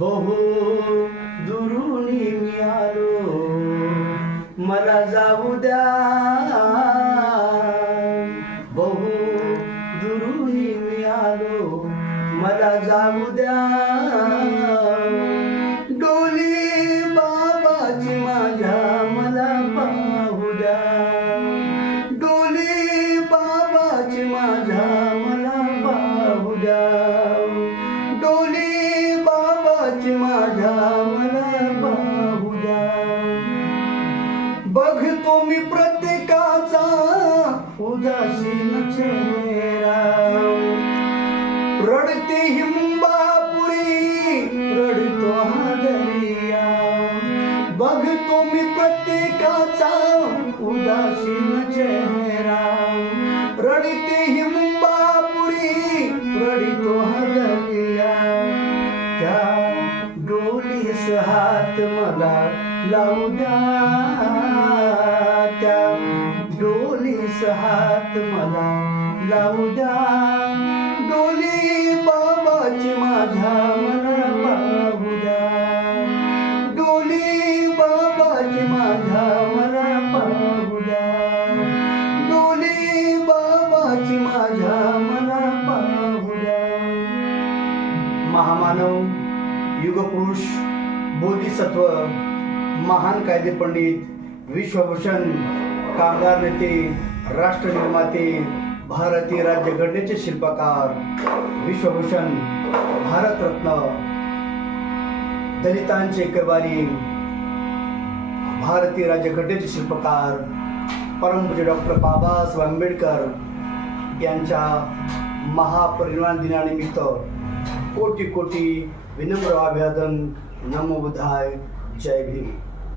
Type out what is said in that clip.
बहु दुरुनी मी आलो, मला जाऊ द्या. बहु दुरुनी मी आलो, मला जाऊ द्या. डोली बाबाची माझ्या मला पाहू द्या. डोली बाबाची माझ्या मला पाहू द्या. डोली बाबाची माझ्या मला पाहू द्या. बघतो मी प्रत्येकाचा उदासीन चेहरा, रडते हिंबापुरी रडतो हा दर्या. बघतो मी प्रत्येकाचा उदासीन चेहरा, रडते हिंबापुरी रडतो हा दर्या. त्या डोलीस हात मला लावू द्या. त्या डोलीस हात मला लावू द्या. डोली बाबाची माझ्या मला पाहू द्या. डोली बाबाची माझ्या मला पाहू द्या. डोली बाबाची माझ्या मला पाहू द्या. महामानव, युगपुरुष, बोधिसत्व, महान कायदे पंडित, विश्वभूषण, कामगार नेते, राष्ट्रनिर्माते, भारतीय राज्यघटनेचे शिल्पकार, विश्वभूषण, भारतरत्न, दलितांचे कारभारी, भारतीय राज्यघटनेचे शिल्पकार, परमपूज्य डॉक्टर बाबासाहेब आंबेडकर यांच्या महापरिनिर्वाण दिनानिमित्त कोटी कोटी विनम्र अभिवादन. नमो बुद्धाय. जय भीम.